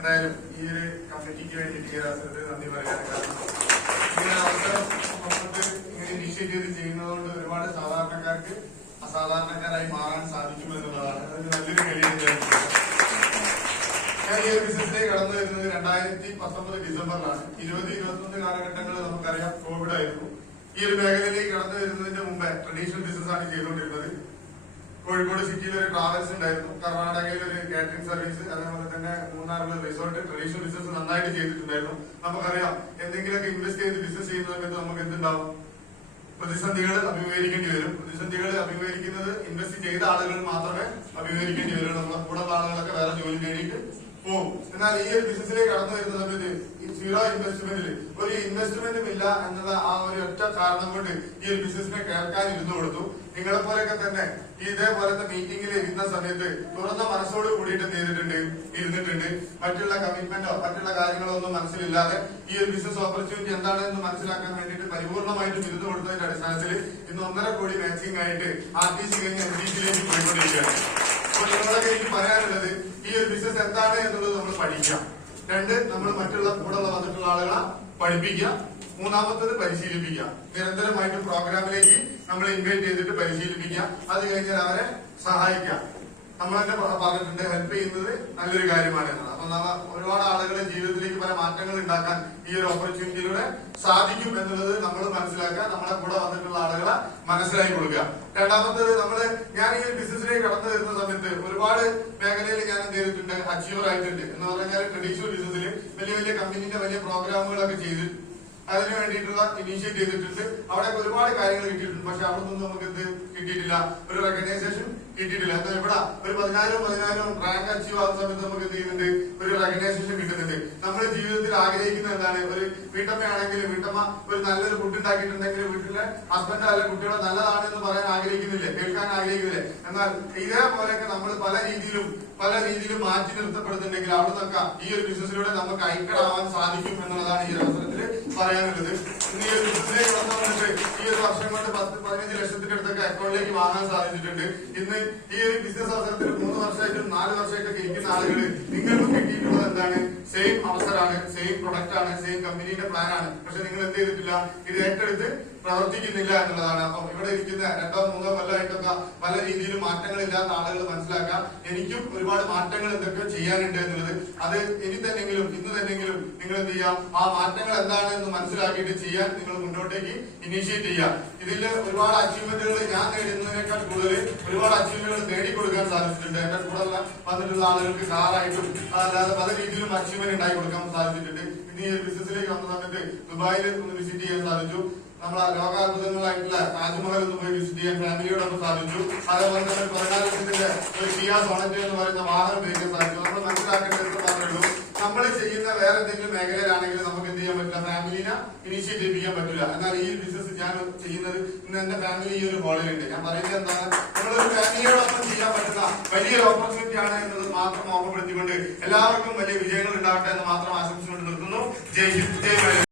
എന്തായാലും ഈ ഒരു കമ്മിറ്റിക്ക് വേണ്ടിയിട്ട് ഈ ഒരു അവസരത്തിൽ നന്ദി പറയാൻ കാരണം ഇങ്ങനെ അവസരം നമുക്ക് ഇങ്ങനെ ഇനിഷ്യേറ്റീവ് ചെയ്യുന്നതുകൊണ്ട് ഒരുപാട് സാധാരണക്കാർക്ക് അസാധാരണക്കാരായി മാറാൻ സാധിക്കും എന്നുള്ളതാണ്. അതിന് നല്ലൊരു കഴിവ്. ഞാൻ ഈ ഒരു ബിസിനസ്സിലേക്ക് കടന്നു വരുന്നത് 2019 ഡിസംബറിലാണ്. 2021 കാലഘട്ടങ്ങളിൽ നമുക്കറിയാം കോവിഡ് ആയിരുന്നു. ഈ ഒരു മേഖലയിലേക്ക് കടന്നു വരുന്നതിന്റെ മുമ്പേ ട്രഡീഷണൽ ബിസിനസ് ആണ് ചെയ്തുകൊണ്ടിരുന്നത്. കോഴിക്കോട് സിറ്റിയിൽ ഒരു ട്രാവൽസ് ഉണ്ടായിരുന്നു, കർണാടകയിൽ ഒരു കാറ്ററിംഗ് സർവീസ്, അതേപോലെ തന്നെ മൂന്നാറിൽ റിസോർട്ട്. ട്രഡീഷണൽ ബിസിനസ് നന്നായിട്ട് ചെയ്തിട്ടുണ്ടായിരുന്നു. നമുക്കറിയാം എന്തെങ്കിലുമൊക്കെ ഇൻവെസ്റ്റ് ചെയ്ത് ബിസിനസ് ചെയ്യുന്ന സമയത്ത് നമുക്ക് എന്തുണ്ടാവും, പ്രതിസന്ധികൾ അഭിമുഖീകരിക്കേണ്ടി വരും. പ്രതിസന്ധികൾ അഭിമുഖീകരിക്കുന്നത് ഇൻവെസ്റ്റ് ചെയ്ത ആളുകൾ മാത്രമേ അഭിമുഖീകരിക്കേണ്ടി വരുള്ളൂ. നമ്മുടെ കൂടെ ആളുകളൊക്കെ വേറെ ജോലി നേടിയിട്ട് പോകും. എന്നാൽ ഈ ഒരു ബിസിനസ്സിലേക്ക് കടന്നു വരുന്ന സമയത്ത് ഈ സീറോ ഇൻവെസ്റ്റ്മെന്റിൽ ഒരു ഇൻവെസ്റ്റ്മെന്റും ഇല്ല എന്നുള്ള ആ ഒരു ഒറ്റ കാരണം കൊണ്ട് ഈ ഒരു ബിസിനസിനെ കേൾക്കാൻ ഇരുന്നു കൊടുത്തു. നിങ്ങളെ പോലെയൊക്കെ തന്നെ ഇതേപോലത്തെ മീറ്റിംഗിൽ ഇരുന്ന സമയത്ത് തുറന്ന മനസ്സോട് കൂടിയിട്ട് ഇരുന്നിട്ടുണ്ട്. മറ്റുള്ള കമ്മിറ്റ്മെന്റോ മറ്റുള്ള കാര്യങ്ങളോ ഒന്നും മനസ്സിലില്ലാതെ ഈ ഒരു ബിസിനസ് ഓപ്പർച്യൂണിറ്റി എന്താണെന്ന് മനസ്സിലാക്കാൻ വേണ്ടിയിട്ട് പരിപൂർണമായിട്ടും ഇരുന്നു കൊടുത്തതിന്റെ അടിസ്ഥാനത്തിൽ ഇന്ന് 1.5 കോടി മാച്ചിങ് ആയിട്ട് RTC കഴിഞ്ഞ് MDCയിലേക്ക് പോയിക്കൊണ്ടിരിക്കുകയാണ്. അപ്പോൾ നിങ്ങളൊക്കെ എനിക്ക് പറയാനുള്ളത് ഈ ഒരു ബിസിനസ് എന്താണ് എന്നുള്ളത് നമ്മൾ പഠിക്കാം. 2, നമ്മൾ മറ്റുള്ള കൂടെ വന്നിട്ടുള്ള ആളുകളെ പഠിപ്പിക്കുക. 3-മത്തത് പരിശീലിപ്പിക്കുക. നിരന്തരമായിട്ട് പ്രോഗ്രാമിലേക്ക് നമ്മൾ ഇൻവൈറ്റ് ചെയ്തിട്ട് പരിശീലിപ്പിക്കുക. അത് കഴിഞ്ഞാൽ അവരെ സഹായിക്കുക. നമ്മൾ തന്നെ പറഞ്ഞിട്ടുണ്ട്, ഹെൽപ്പ് ചെയ്യുന്നത് നല്ലൊരു കാര്യമാണ് എന്നത്. അപ്പൊ ഒരുപാട് ആളുകളുടെ ജീവിതത്തിലേക്ക് പല മാറ്റങ്ങൾ ഉണ്ടാക്കാൻ ഈ ഒരു ഓപ്പർച്യൂണിറ്റിയിലൂടെ സാധിക്കും എന്നുള്ളത് നമ്മൾ മനസ്സിലാക്കുക. നമ്മളെ കൂടെ വന്നിട്ടുള്ള ആളുകളെ മനസ്സിലാക്കി കൊടുക്കുക. 2-മത്തത് ഞാൻ ഈ ഒരു ബിസിനസ്സിലേക്ക് കടന്നു വരുന്ന സമയത്ത് ഒരുപാട് മേഖലയിൽ ഞാൻ എന്ത് ചെയ്തിട്ടുണ്ട്, അച്ചീവർ ആയിട്ടുണ്ട്. എന്ന് പറഞ്ഞാൽ ട്രഡീഷണൽ ബിസിനസ്സിൽ വലിയ വലിയ കമ്പനീന്റെ വലിയ പ്രോഗ്രാമുകളൊക്കെ ചെയ്ത് അതിനു വേണ്ടിയിട്ടുള്ള ഇനീഷ്യേറ്റ് ചെയ്തിട്ടുണ്ട്. അവിടെ ഒരുപാട് കാര്യങ്ങൾ കിട്ടിയിട്ടുണ്ട്. പക്ഷെ അവിടെ നിന്നും നമുക്ക് എന്ത് കിട്ടിയിട്ടില്ല, ഒരു റെക്കഗ്നൈസേഷൻ കിട്ടിയിട്ടില്ല. എന്നാൽ ഇവിടെ ഒരു 10,000 റാങ്ക് അച്ചീവ് ആകുന്ന സമയത്ത് നമുക്ക് എന്ത് ചെയ്യുന്നുണ്ട്, ഒരു റെക്കഗ്നൈസേഷൻ കിട്ടുന്നുണ്ട്. നമ്മുടെ ജീവിതത്തിൽ ആഗ്രഹിക്കുന്നത് എന്താണ്, ഒരു വീട്ടമ്മയാണെങ്കിൽ വീട്ടമ്മ ഒരു നല്ലൊരു ഫുഡ് ഉണ്ടാക്കിയിട്ടുണ്ടെങ്കിൽ വീട്ടിലെ ഹസ്ബൻഡ് അല്ലെ കുട്ടികളെ നല്ലതാണ് എന്ന് പറയാൻ ആഗ്രഹിക്കുന്നില്ലേ, കേൾക്കാൻ ആഗ്രഹിക്കുന്നില്ലേ? എന്നാൽ ഇതേപോലെയൊക്കെ നമ്മൾ പല രീതിയിലും മാറ്റി നിർത്തപ്പെടുന്നുണ്ടെങ്കിൽ അവിടെ നിന്നൊക്കെ ഈ ഒരു ബിസിനസ്സിലൂടെ നമുക്ക് ഐക്യമാവാൻ സാധിക്കും എന്നുള്ളതാണ് ഈ അവസരത്തിൽ പറയാനുള്ളത്. ഇന്ന് ഈ ഒരു ബിസിനസ്സിലേക്ക് വന്നിട്ട് ഈ ഒരു വർഷം കൊണ്ട് 10-15 ലക്ഷത്തിന്റെ അടുത്തൊക്കെ അക്കൗണ്ടിലേക്ക് വാങ്ങാൻ സാധിച്ചിട്ടുണ്ട്. ഇന്ന് ഈ ഒരു ബിസിനസ് അവസരത്തിൽ 3 വർഷമായിട്ടും 4 വർഷമായിട്ടൊക്കെ ഇരിക്കുന്ന ആളുകൾ നിങ്ങൾക്കും കിട്ടിയിട്ടുള്ളത് എന്താണ്, സെയിം അവസരമാണ്, സെയിം പ്രൊഡക്റ്റ് ആണ്, സെയിം കമ്പനിയുടെ പ്ലാൻ ആണ്. പക്ഷെ നിങ്ങൾ എന്ത് ചെയ്തിട്ടില്ല, ഇത് ഏറ്റെടുത്ത് പ്രവർത്തിക്കുന്നില്ല എന്നുള്ളതാണ്. അപ്പം ഇവിടെ ഇരിക്കുന്ന 2-3 കൊല്ലമായിട്ടൊക്കെ പല രീതിയിലും മാറ്റങ്ങളില്ലാത്ത ആളുകൾ മനസ്സിലാക്കാം. എനിക്കും ഒരുപാട് മാറ്റങ്ങൾ എന്തൊക്കെ ചെയ്യാനുണ്ട് എന്നുള്ളത്. അത് ഇന്ന് തന്നെങ്കിലും നിങ്ങൾ എന്ത് ചെയ്യാം, ആ മാറ്റങ്ങൾ എന്താണ് എന്ന് മനസ്സിലാക്കിയിട്ട് ചെയ്യാൻ നിങ്ങൾ മുന്നോട്ടേക്ക് ഇനീഷ്യേറ്റ് ചെയ്യാം. ഇതിൽ ഒരുപാട് അച്ചീവ്മെന്റുകൾ ഞാൻ നേടുന്നതിനേക്കാൾ കൂടുതൽ ഒരുപാട് അച്ചീവ്മെന്റുകൾ നേടിക്കൊടുക്കാൻ സാധിച്ചിട്ടുണ്ട്. എന്റെ കൂടെ വന്നിട്ടുള്ള ആളുകൾക്ക് കാറായിട്ടും അല്ലാതെ പല രീതിയിലും അച്ചീവ്മെന്റ് ഉണ്ടാക്കി കൊടുക്കാൻ സാധിച്ചിട്ടുണ്ട്. ഇനി ഈ ബിസിനസ്സിലേക്ക് വന്ന സമയത്ത് ദുബായിൽ വിസിറ്റ് ചെയ്യാൻ സാധിച്ചു. നമ്മളെ ലോകാത്ഭുതങ്ങളായിട്ടുള്ള താജ്മഹൽ ഒന്ന് പോയി വിസിറ്റ് ചെയ്യാൻ ഫാമിലിയോടൊപ്പം സാധിച്ചു. അതേപോലെ തന്നെ 14 ലക്ഷത്തിന്റെ ഒരു കിയ സോണറ്റ് എന്ന് പറയുന്ന വാഹനം ഉപയോഗിക്കാൻ സാധിച്ചു. നമ്മൾ മനസ്സിലാക്കേണ്ടത് പറഞ്ഞുള്ളൂ, നമ്മൾ ചെയ്യുന്ന വേറെ എന്തെങ്കിലും മേഖലയിലാണെങ്കിൽ നമുക്ക് എന്ത് ചെയ്യാൻ പറ്റില്ല, ഫാമിലിനെ ഇനീഷ്യേറ്റ് ചെയ്യിപ്പിക്കാൻ പറ്റില്ല. എന്നാൽ ഈ ബിസിനസ് ഞാൻ ചെയ്യുന്നത് ഇന്ന് എന്റെ ഫാമിലി ഈ ഒരു ഹോളിലുണ്ട്. ഞാൻ പറയുന്നത് എന്താണ്, നമ്മളൊരു ഫാമിലിയോടൊപ്പം ചെയ്യാൻ പറ്റുന്ന വലിയൊരു ഓപ്പർച്യൂണിറ്റി ആണ് എന്നുള്ളത് മാത്രം ഓർമ്മപ്പെടുത്തിക്കൊണ്ട് എല്ലാവർക്കും വലിയ വിജയങ്ങൾ ഉണ്ടാവട്ടെ എന്ന് മാത്രം ആശംസിച്ചുകൊണ്ട് നിർത്തുന്നു. ജയ് ഹിന്ദ്, ജയ്